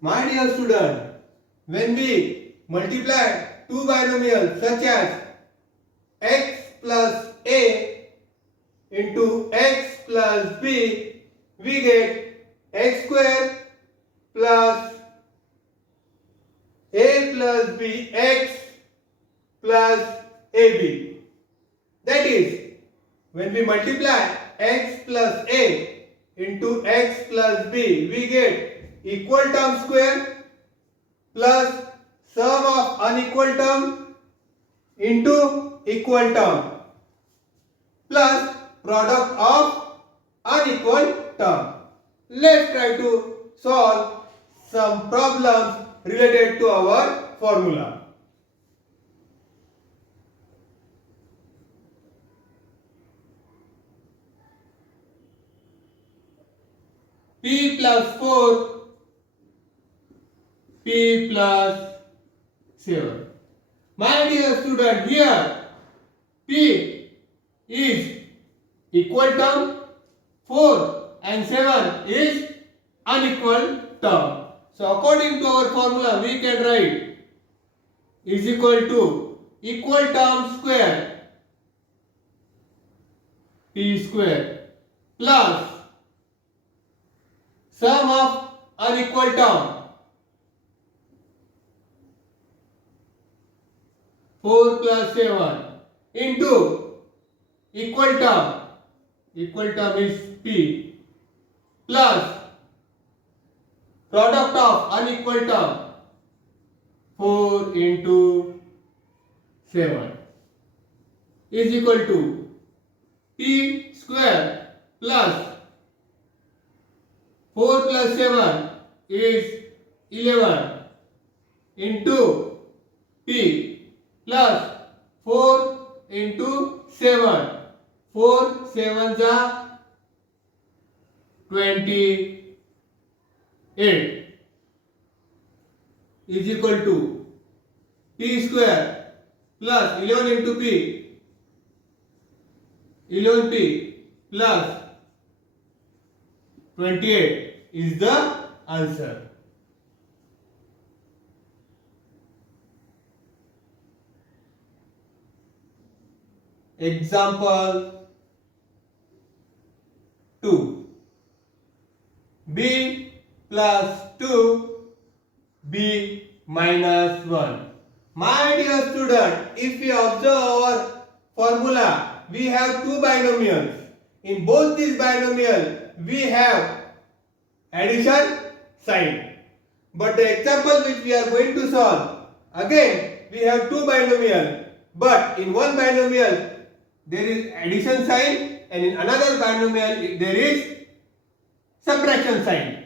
My dear student, when we multiply two binomials such as x plus a into x plus b, we get x square plus a plus b x plus ab. That is, when we multiply x plus a into x plus b, we get equal term square plus sum of unequal term into equal term plus product of unequal term. Let's try to solve some problems related to our formula. P plus 4, P plus 7. My dear student, here P is equal term, 4 and 7 is unequal term. So according to our formula, we can write is equal to equal term square P square plus sum of unequal term 4 plus 7 into equal term is P plus product of unequal term 4 into 7 is equal to P square plus 4 plus 7 is 11 into P plus 4 into 7. 4 7s are 28 is equal to P square plus 11 into P, 11P plus 28 is the answer. Example 2. B plus 2, B minus 1. My dear student, if we observe our formula, we have two binomials. In both these binomials, we have addition sign. But the example which we are going to solve, again we have two binomials. But in one binomial, there is addition sign, and in another binomial there is subtraction sign.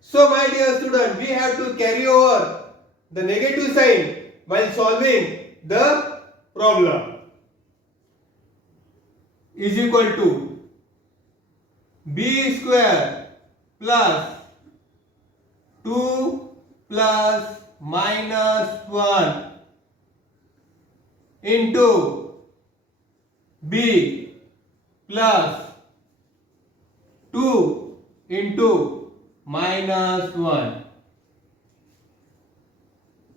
So my dear student, we have to carry over the negative sign while solving the problem. Is equal to b square plus 2 plus minus 1 into b plus 2 into minus 1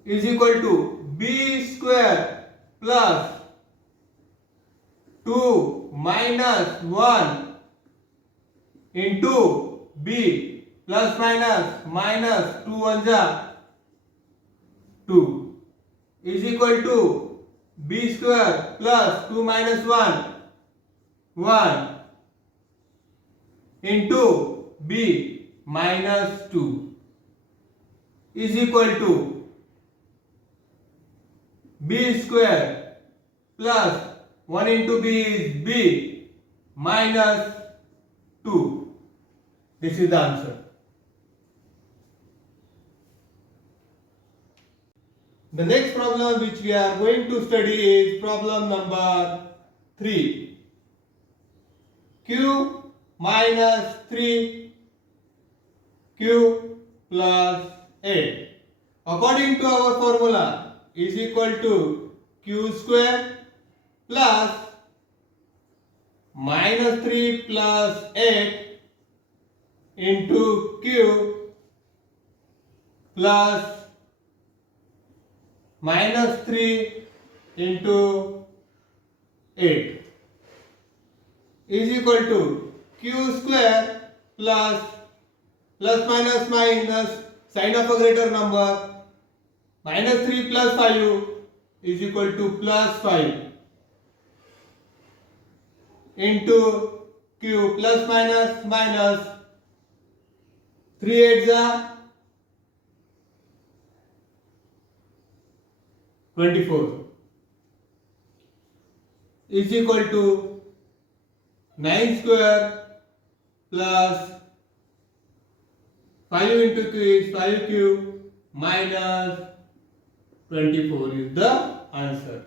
is equal to b square plus 2 minus 1 into b plus minus 2 1s are 2 is equal to b square plus 2 minus 1 1 into b minus 2 is equal to b square plus 1 into b is b minus 2. This is the answer. The next problem which we are going to study is problem number 3. Q minus 3 Q plus 8. According to our formula, is equal to Q square plus minus 3 plus 8 into Q plus minus 3 into 8 is equal to q square plus minus sign of a greater number minus 3 plus 5 is equal to plus 5 into q plus minus 3 8s are 24 is equal to 9 square plus 5 into q is 5q minus 24 is the answer.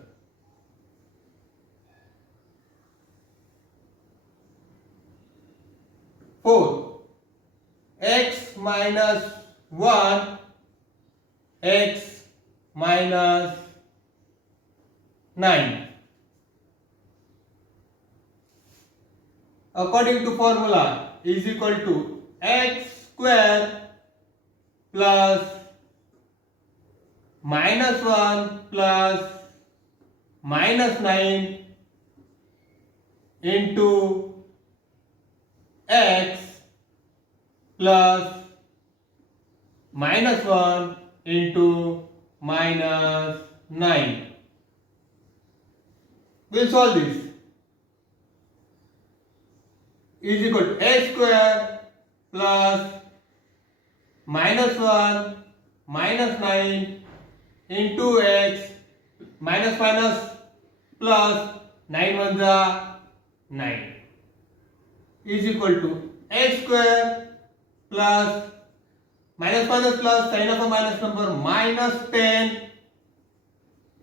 Four, x minus 1 x minus 9. According to formula is equal to x square plus minus 1 plus minus 9 into x plus minus 1 into minus 9. We'll solve this. Is equal to x square plus minus 1 minus 9 into x minus plus 9 ones are 9 is equal to x square plus minus plus sign of a minus number minus 10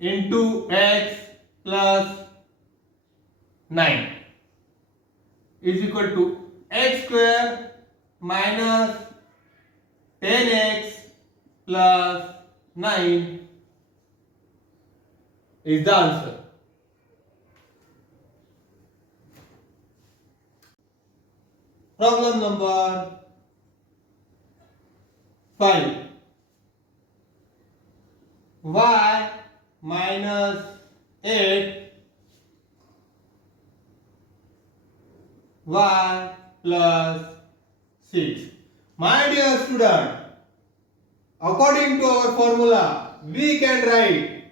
into x plus 9 is equal to x square minus 10x plus 9 is the answer. Problem number 5. Y minus 8 y plus 6. My dear student, according to our formula, we can write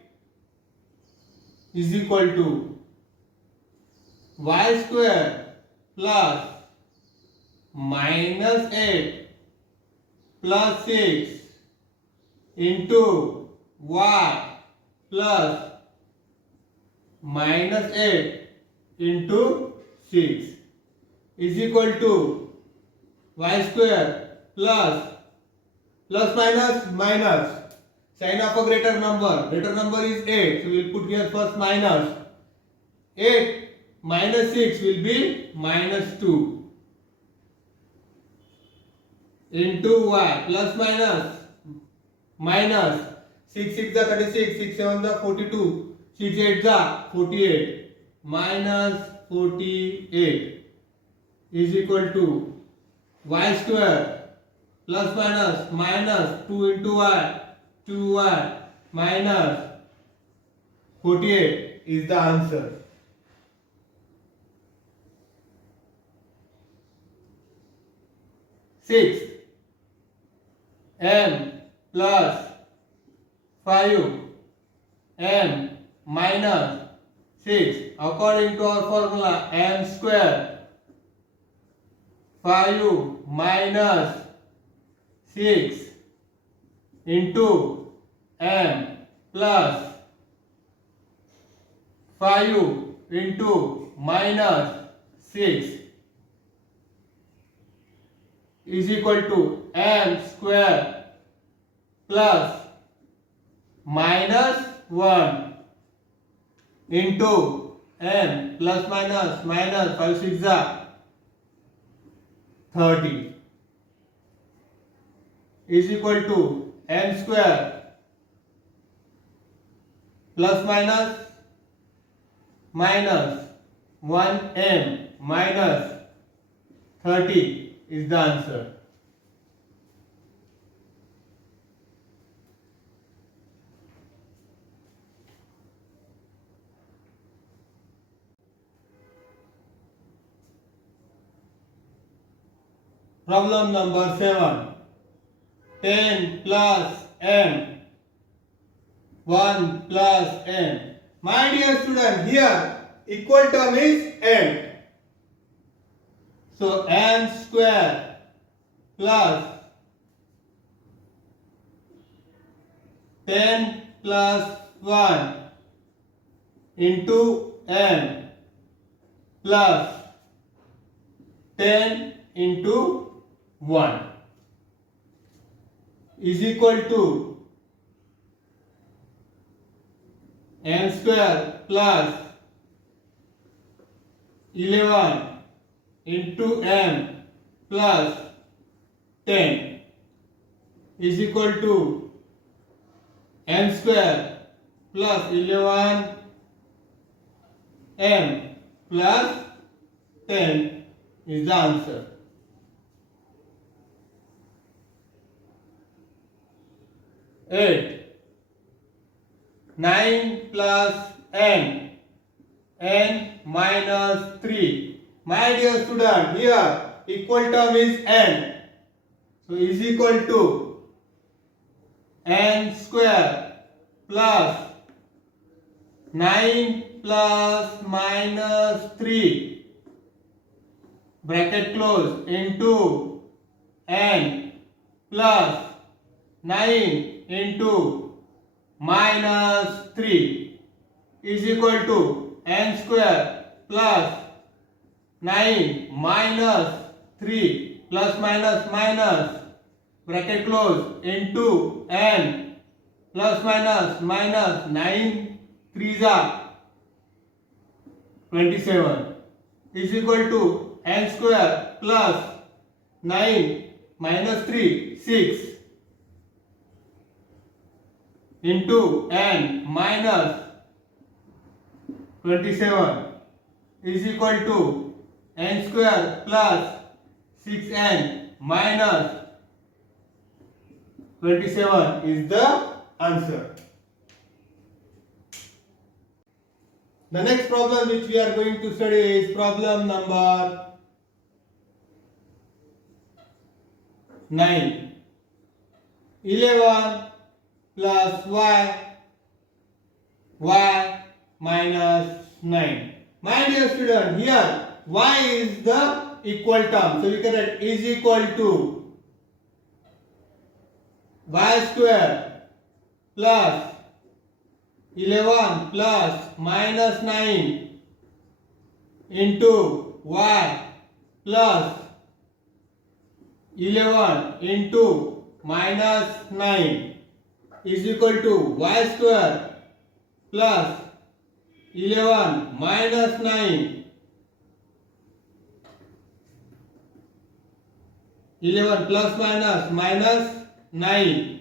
is equal to y square plus minus 8 plus 6 into y plus minus 8 into 6 is equal to y square plus minus sign of a greater number is 8, so we will put here first minus 8 minus 6 will be minus 2 into y plus minus 6 6 is 36, 6 7 is 42, 6 8 is 48 minus 48 is equal to y square plus minus 2 into y 2y minus 48 is the answer. Six, m plus 5 m minus 6 according to our formula m square 5 minus 6 into m plus 5 into minus 6 is equal to m square plus minus 1 into m plus minus 5 6 is 30 is equal to m square plus minus 1m minus 30 is the answer. Problem number 7. 10 plus m. 1 plus m. My dear student, here equal term is m. So m square plus 10 plus 1 into m plus 10 into 1 is equal to m square plus 11 into m plus 10 is equal to m square plus 11 m plus 10 is the answer. 8. 9 plus n minus 3. My dear student, here equal term is n. So is equal to n square plus 9 plus minus 3 bracket close into n plus 9 into minus 3 is equal to n square plus 9 minus 3 plus minus minus bracket close into n plus minus minus 9 3s are 27 is equal to n square plus 9 minus 3 6 into n minus 27 is equal to n square plus 6n minus 27 is the answer. The next problem which we are going to study is problem number 9. 11 plus y minus 9. My dear student, here y is the equal term. So we can write is equal to y square plus 11 plus minus 9 into y plus 11 into minus 9 is equal to y square plus 11 minus 9 11 plus minus minus 9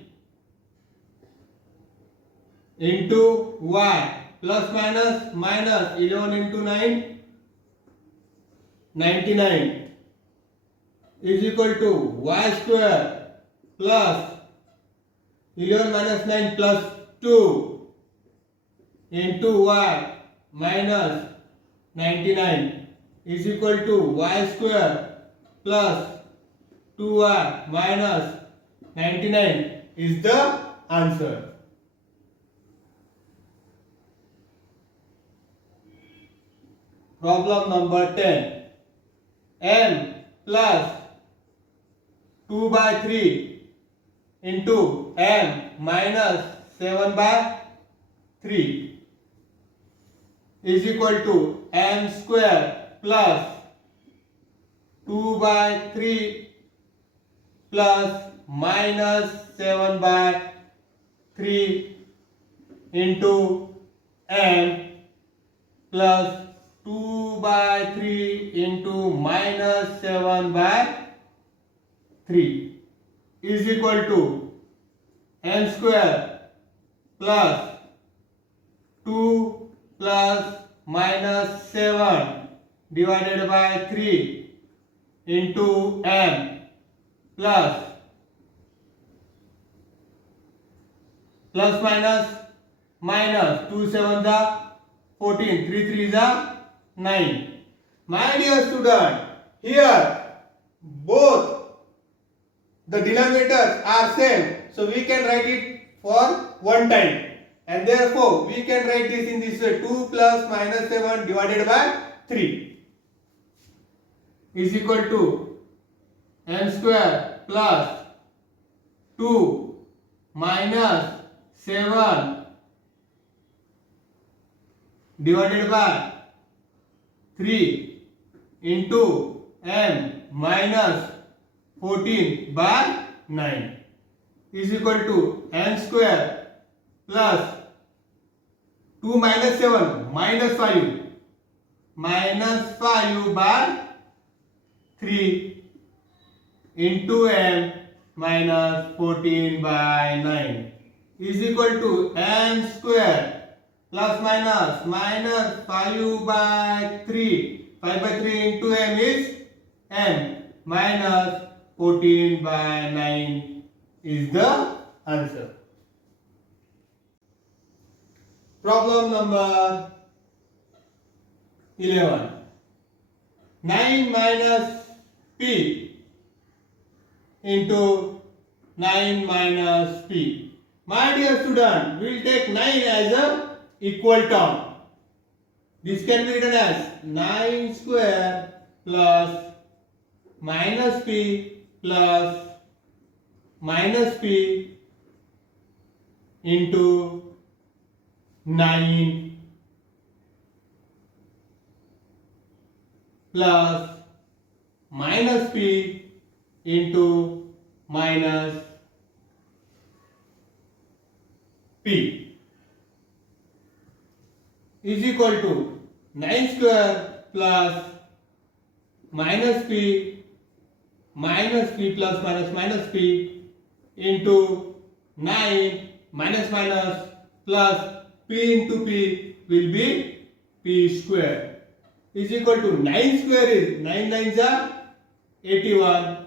into y plus minus minus 11 into 9 99 is equal to y square plus 11 minus 9 plus 2 into y minus 99 is equal to y square plus 2y minus 99 is the answer. Problem number 10. M plus 2 by 3 into m minus 7 by 3 is equal to m square plus 2 by 3 plus minus 7 by 3 into m plus 2 by 3 into minus 7 by 3 is equal to m square plus 2 plus minus 7 divided by 3 into m plus minus minus 2 7 are 14 3 3 are 9. My dear student, here both the denominators are same, so we can write it for one time, and therefore we can write this in this way: 2 plus minus 7 divided by 3 is equal to n square plus 2 minus 7 divided by 3 into m minus 14 by 9 is equal to n square plus 2 minus 7 minus 5 by 3 into m minus 14 by 9 is equal to n square plus minus 5 by 3. 5 by 3 into m is m minus 14 by 9 is the answer. Problem number 11. 9 minus p into 9 minus p. My dear student, we will take 9 as a equal term. This can be written as 9 square plus minus p plus minus p into 9 plus minus p into minus p is equal to 9 square plus minus p plus minus p into 9 minus plus p into p will be p square is equal to 9 square is 9 nines are 81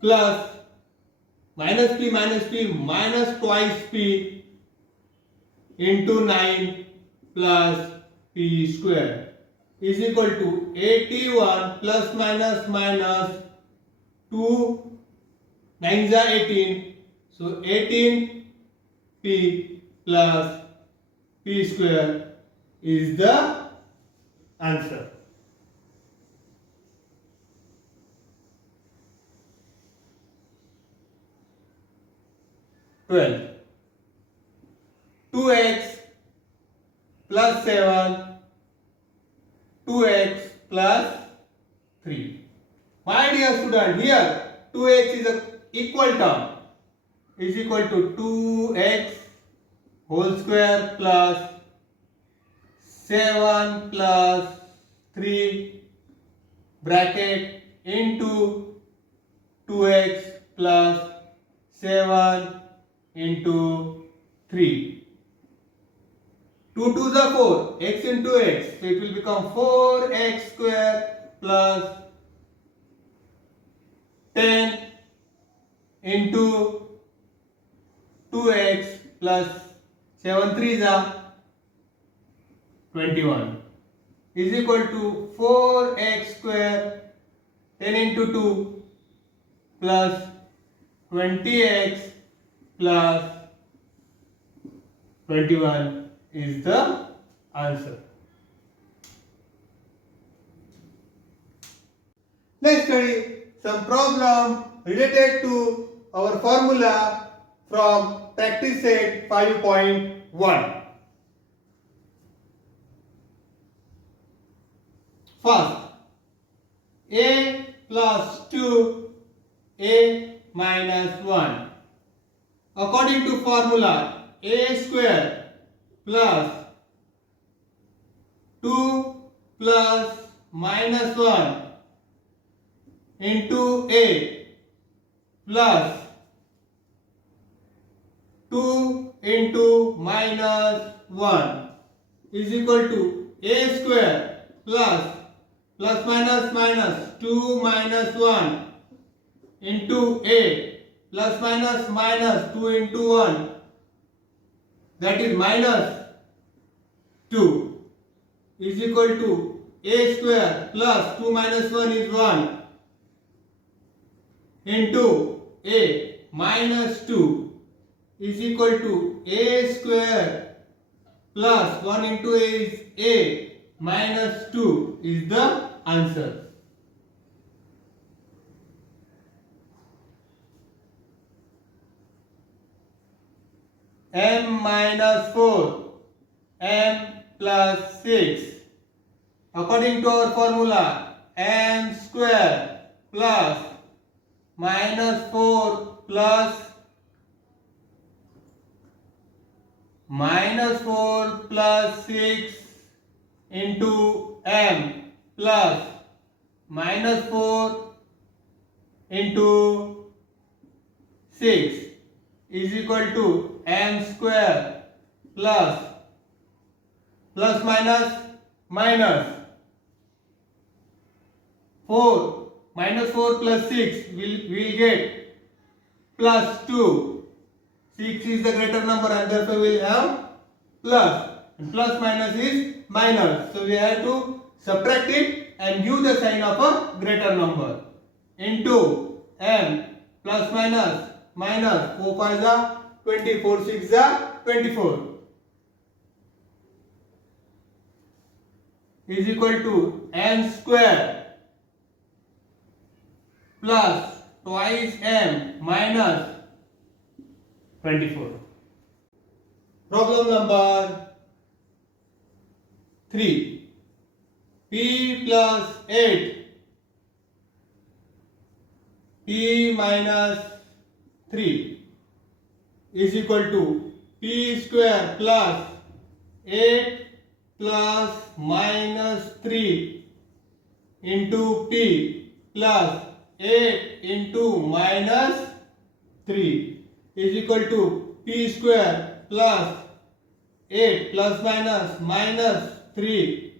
plus minus p minus twice p into 9 plus p square is equal to 81 plus minus 2 9s are 18, so 18 p plus p square is the answer. Well, 2x plus 7, 2x plus 3. My dear student, here 2x is a equal term is equal to 2x whole square plus 7 plus 3 bracket into 2x plus 7 into 3. 2 to the 4, x into x, so it will become 4x square plus 10 into 2x plus 7 3s are 21 is equal to 4x square 10 into 2 plus 20x plus 21 is the answer. Let's study some problem related to our formula from practice set 5.1. First, a plus 2, a minus 1. According to formula, a square plus 2 plus minus 1 into a plus 2 into minus 1 is equal to a square plus minus 2 minus 1 into a plus minus 2 into 1, that is minus 2 is equal to a square plus 2 minus 1 is 1 into a minus 2 is equal to a square plus 1 into a is a minus 2 is the answer. M minus 4, M plus 6. According to our formula, M square plus minus 4 plus minus 4 plus 6 into M plus minus 4 into 6 is equal to M square plus minus minus 4 minus 4 plus 6 will get plus 2. 6 is the greater number and therefore we will have plus, and plus minus is minus, so we have to subtract it and give the sign of a greater number into M plus minus minus 4 5 is 24, 6 is 24 is equal to M square plus twice M minus 24. Problem number 3. P plus 8 P minus 3 is equal to P square plus 8 plus minus 3 into P plus 8 into minus 3 is equal to P square plus 8 plus minus 3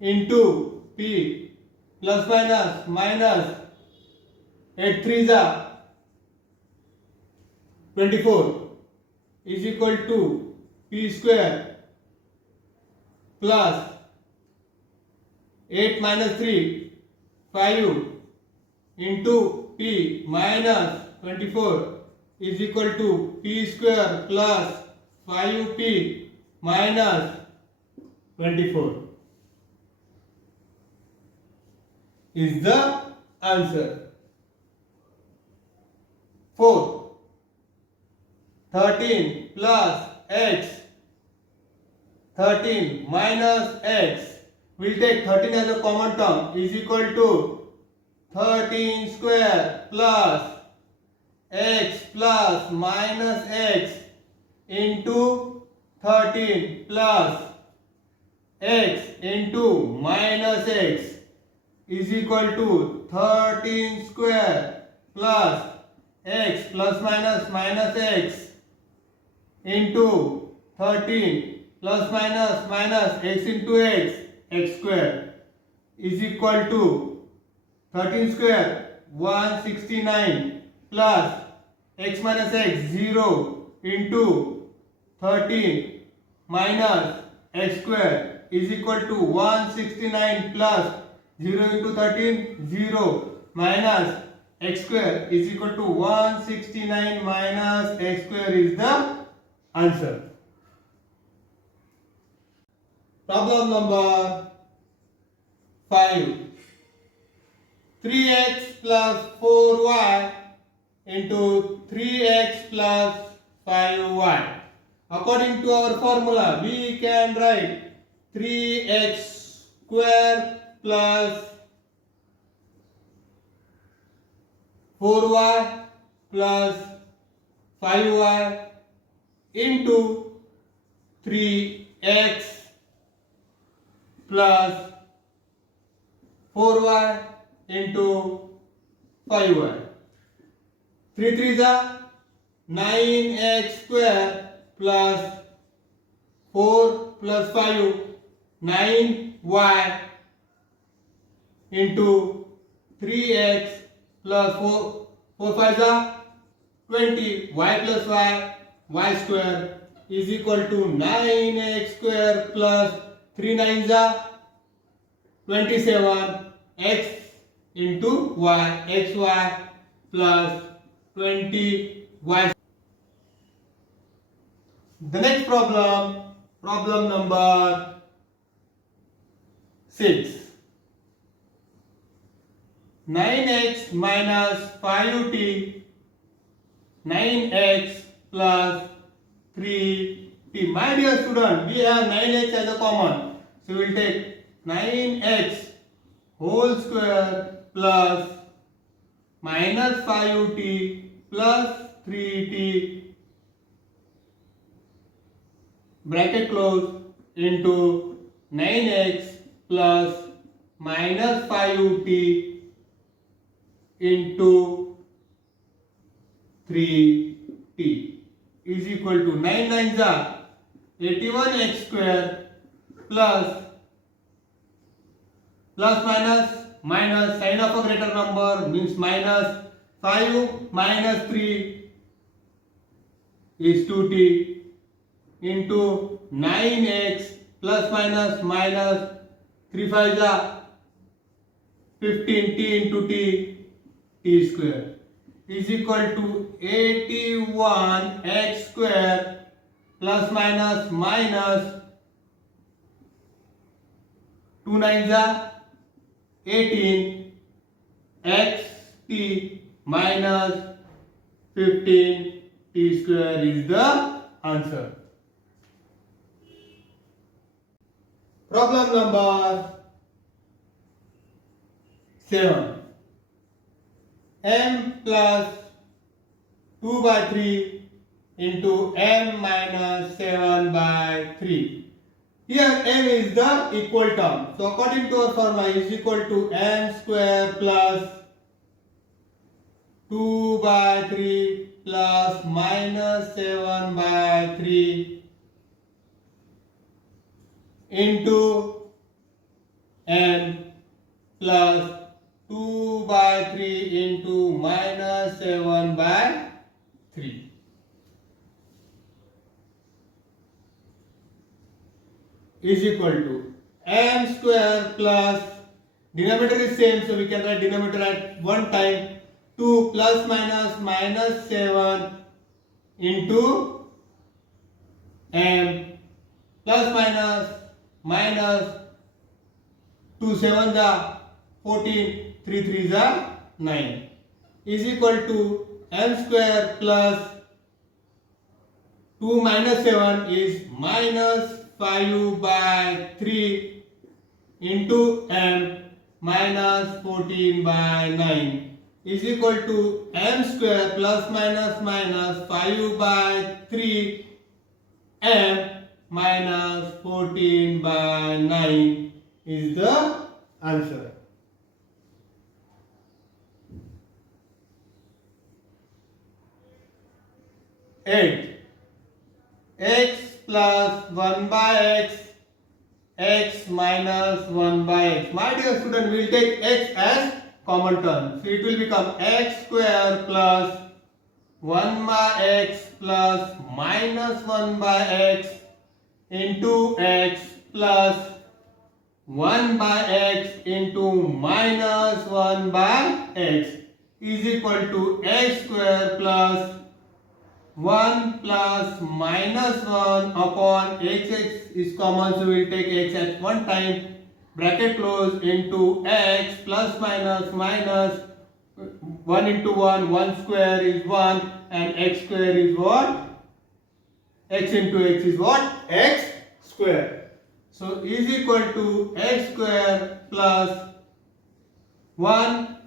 into P plus minus 8 3 is 24 is equal to P square plus 8 minus 3 5 into P minus 24 is equal to P square plus 5P minus 24 is the answer. 4. 13 plus x 13 minus x, we'll take 13 as a common term, is equal to 13 square plus x plus minus x into 13 plus x into minus x is equal to 13 square plus x plus minus x into 13 plus minus x into x square is equal to 13 square 169 plus x minus x 0 into 13 minus x square is equal to 169 plus 0 into 13 0 minus x square is equal to 169 minus x square is the answer. Problem number 5. 3x plus 4y into 3x plus 5y. According to our formula, we can write 3x square plus 4y plus 5y into 3x plus 4y into 5y. 3 3 is 9x square plus 4 plus 5 9y into 3x plus 4 5 is 20 y plus y square is equal to 9x square plus 3 9 is 27 x into y xy plus 20y. The next problem number 6. 9x minus 5t, 9x plus 3t. My dear student, we have 9x as a common. So we will take 9x whole square plus minus 5t plus 3t bracket close into 9x plus minus 5t into 3t is equal to 9 9s are 81x square plus minus sign of a greater number means minus 5 minus 3 is 2t into 9x plus minus 3 5s are 15t into t square is equal to 81x square plus minus 2 9s are 18 x t minus 15 t square is the answer. Problem number 7. M plus 2 by 3 into m minus 7 by 3. Here m is the equal term. So according to our formula is equal to m square plus 2 by 3 plus minus 7 by 3 into m plus 2 by 3 into minus 7 by 3. Is equal to m square plus denominator is same, so we can write denominator at one time 2 plus minus 7 into m plus minus 2 7s are 14 3 3s are 9 is equal to m square plus 2 minus 7 is minus 5 by 3 into m minus 14 by 9 is equal to m square plus minus 5 by 3 m minus 14 by 9 is the answer. X plus 1 by x minus 1 by x. My dear student, we will take x as common term. So it will become x square plus 1 by x plus minus 1 by x into x plus 1 by x into minus 1 by x is equal to x square plus 1 plus minus 1 upon x is common, so we will take x at one time, bracket close, into x plus minus 1 into 1 square is 1 and x square is what? X into x is what? X square. So is equal to x square plus 1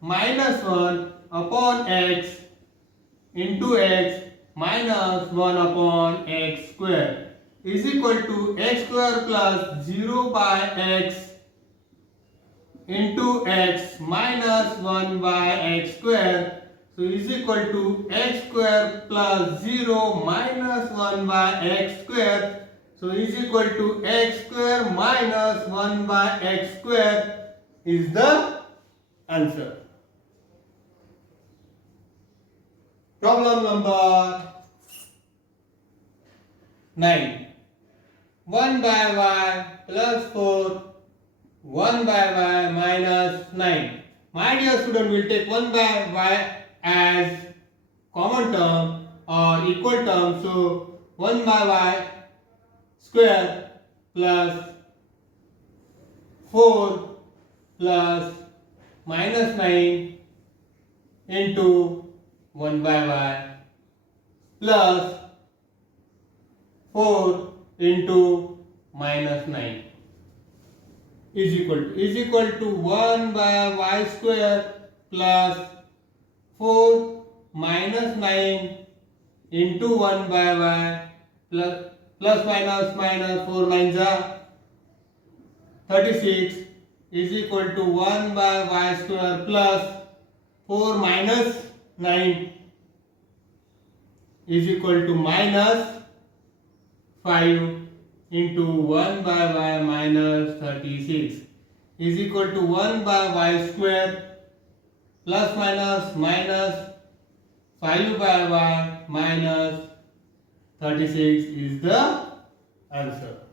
minus 1 upon x into x minus 1 upon x square is equal to x square plus 0 by x into x minus 1 by x square. So is equal to x square plus 0 minus 1 by x square. So is equal to x square minus 1 by x square is the answer. Problem number 9. 1 by y plus 4, 1 by y minus 9. My dear student, we will take 1 by y as common term or equal term. So 1 by y square plus 4 plus minus 9 into 1 by y plus 4 into minus 9 is equal to 1 by y square plus 4 minus 9 into 1 by y plus minus 4 9s are 36 is equal to 1 by y square plus 4 minus 9 is equal to minus 5 into 1 by y minus 36 is equal to 1 by y square plus minus 5 by y minus 36 is the answer.